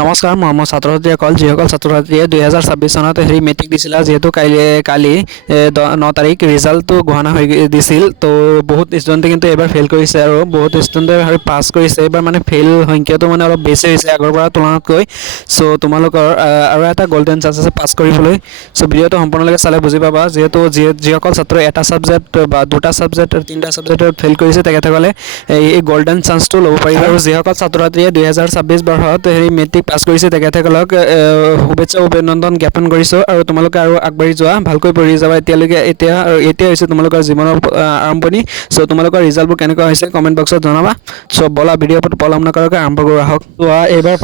নমস্কাৰ মই ছাত্ৰ ছাত্ৰীসকল যিসকল ছাত্ৰ ছাত্ৰীয়ে 2026 চনত মেট্ৰিক দিছিল যিহেতু কালি 9 তাৰিখ ৰিজাল্টটো ঘোষণা হৈ দিছিল তো বহুত ষ্টুডেণ্টে কিন্তু এবাৰ ফেইল কৰিছে আৰু বহুত ষ্টুডেণ্টে পাছ কৰিছে এবাৰ মানে ফেইল সংখ্যাটো মানে অলপ বেছি হৈছে আগৰ পৰা তুলনাতকৈ সো তোমালোকৰ আৰু এটা গোল্ডেন চান্স আছে পাছ কৰিবলৈ সো ভিডিঅ'টো সম্পূৰ্ণলৈকে চালে বুজি পাবা যিহেতু যিসকল ছাত্ৰই এটা ছাবজেক্ট বা দুটা ছাবজেক্ট তিনিটা ছাবজেক্টত ফেইল কৰিছে তেখেতসকলে এই গোল্ডেন চান্সটো ল'ব পাৰিব আৰু যিসকল ছাত্ৰ ছাত্ৰীয়ে 2026 বৰ্ষত মেট্ৰিক পাছ কৰিছে তেখেতসকলক শুভেচ্ছা অভিনন্দন জ্ঞাপন কৰিছোঁ আৰু তোমালোকে আৰু আগবাঢ়ি যোৱা ভালকৈ পঢ়ি যাবা এতিয়া হৈছে তোমালোকৰ জীৱনৰ আৰম্ভণি সো তোমালোকৰ ৰিজাল্টবোৰ কেনেকুৱা হৈছে কমেণ্ট বক্সত জনাবা সো বলা ভিডিঅ' পলম নকৰাকৈ আৰম্ভ কৰোঁ আহক এইবাৰ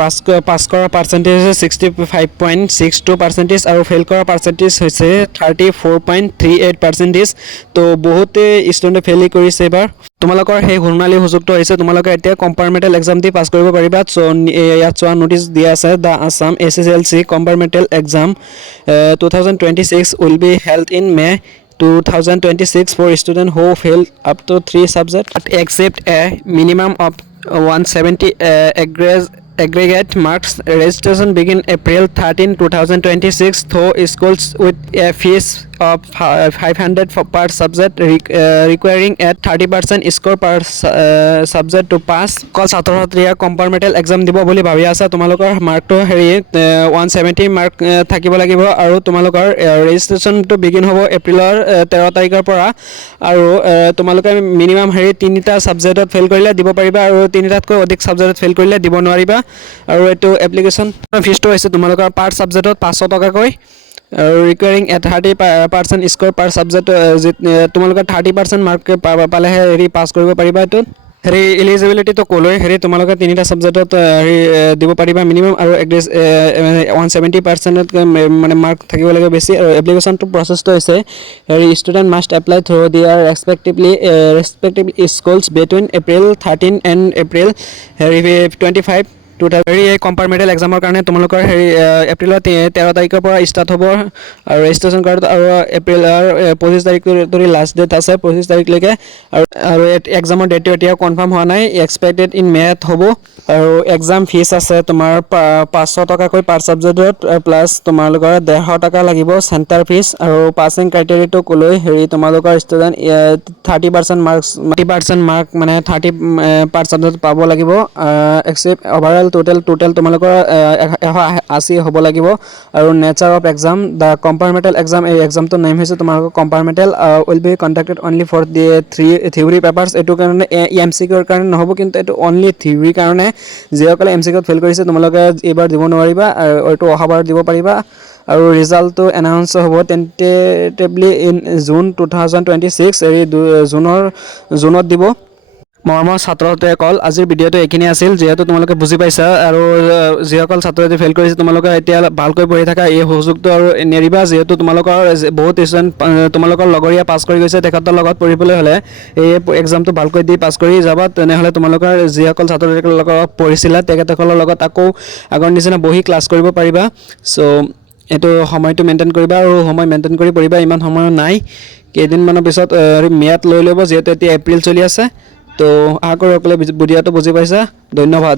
পাছ কৰা পাৰ্চেণ্টেজ হৈছে 65.62% আৰু ফেইল কৰা পাৰ্চেণ্টেজ হৈছে 34.38% তো বহুতে ষ্টুডেণ্টে ফেইল কৰিছে এইবাৰ তোমালোকৰ সেই সোণালী সুযোগটো হৈছে তোমালোকে এতিয়া কম্পাৰ্টমেণ্টেল এক্সাম দি পাছ কৰিব পাৰিবা সো ইয়াত চোৱা নোটিছ দিয়া আছে the Assam SSLC compartmental exam 2026 will be held in May 2026 for students who failed up to 3 subjects except a minimum of 170 aggregate marks. Registration begin April 13, 2026 through schools with a fees of 500 per subject requiring a 30% score per subject to pass. কল ছাত্ৰ ছাত্ৰীয়ে compartmental exam দিব বুলি ভাবি আছা তোমালোকৰ মাৰ্কটো 170 mark থাকিব লাগিব আৰু তোমালোকৰ ৰেজিষ্ট্ৰেশ্যনটো বিগিন হ'ব এপ্ৰিলৰ 13 তাৰিখৰ পৰা আৰু তোমালোকে মিনিমাম তিনিটা ছাবজেক্টত ফেইল কৰিলে দিব পাৰিবা আৰু তিনিটাতকৈ অধিক ছাবজেক্টত ফেইল কৰিলে দিব নোৱাৰিবা আৰু এইটো এপ্লিকেশ্যন ফিজটো হৈছে তোমালোকৰ পাৰ ছাবজেক্টত 500 টকাকৈ আৰু ৰিকুৱাৰিং 30% স্ক'ৰ পাৰ ছাবজেক্ট তোমালোকে 30% মাৰ্ক পালেহে পাছ কৰিব পাৰিবা এইটোত এলিজিবিলিটিটো ক'লৈ তোমালোকে তিনিটা ছাবজেক্টত দিব পাৰিবা মিনিমাম আৰু 170%তকৈ মানে মাৰ্ক থাকিব লাগে বেছি আৰু এপ্লিকেশ্যনটো প্ৰচেছটো হৈছে ষ্টুডেণ্ট মাষ্ট এপ্লাই থ্ৰু দিয়াৰ respective schools between April 13 and April 25 এই কম্পাৰ্টমেণ্টেল এক্সামৰ কাৰণে তোমালোকৰ এপ্ৰিলৰ 13 তাৰিখৰ পৰা ষ্টাৰ্ট হ'ব আৰু ৰেজিষ্ট্ৰেশ্যন কৰাটো আৰু এপ্ৰিলৰ 25 তাৰিখ ধৰি লাষ্ট ডেট আছে 25 তাৰিখলৈকে আৰু এক্সামৰ ডেটটো এতিয়া কনফাৰ্ম হোৱা নাই এক্সপেক্টেড ইন মেত হ'ব আৰু এক্সাম ফিজ আছে তোমাৰ 500 টকাকৈ পাৰ ছাবজেক্টত প্লাছ তোমালোকৰ 150 টকা লাগিব চেণ্টাৰ ফিজ আৰু পাছিং ক্ৰাইটেৰিয়াটো ক'লৈ তোমালোকৰ ষ্টুডেণ্ট 30% মাৰ্ক মানে 30 পাৰ ছাবজেক্ট পাব লাগিব এক্সেপ্ট অভাৰঅল টোটেল তোমালোকৰ 180 হ'ব লাগিব আৰু nature of exam the compartmental exam এই এক্সামটোৰ নেম হৈছে তোমালোকৰ compartmental will be conducted only for the theory papers এইটো কাৰণে MCQৰ কাৰণে নহ'ব কিন্তু এইটো অনলি থিয়ৰীৰ কাৰণে যিসকলে MCQত ফেইল কৰিছে তোমালোকে এইবাৰ দিব নোৱাৰিবা আৰু এইটো অহাবাৰ দিব পাৰিবা আৰু ৰিজাল্টটো এনাউন্স হ'ব টেণ্টেটিভলি ইন জুন 2026 জুনত দিব মৰমৰ ছাত্ৰ ছাত্ৰীসকল আজিৰ ভিডিঅ'টো এইখিনি আছিল যিহেতু তোমালোকে বুজি পাইছা আৰু যিসকল ছাত্ৰ ছাত্ৰী ফেইল কৰিছে তোমালোকে এতিয়া ভালকৈ পঢ়ি থাকা এই সুযোগটো আৰু নেৰিবা যিহেতু তোমালোকৰ বহুত ষ্টুডেণ্ট তোমালোকৰ লগৰীয়া পাছ কৰি গৈছে তেখেতৰ লগত পঢ়িবলৈ হ'লে এই এক্সামটো ভালকৈ দি পাছ কৰি যাবা তেনেহ'লে তোমালোকৰ যিসকল ছাত্ৰ ছাত্ৰীৰ লগত পঢ়িছিলা তেখেতসকলৰ লগত আকৌ আগৰ নিচিনা বহি ক্লাছ কৰিব পাৰিবা চ' এইটো সময়টো মেইনটেইন কৰিবা আৰু সময় মেইনটেইন কৰি পঢ়িবা ইমান সময় নাই কেইদিনমানৰ পিছত ম্যাদ লৈ ল'ব যিহেতু এতিয়া এপ্ৰিল চলি আছে তো আশা কৰোঁ সকলোৱে ভিডিঅ'টো বুজি পাইছা ধন্যবাদ।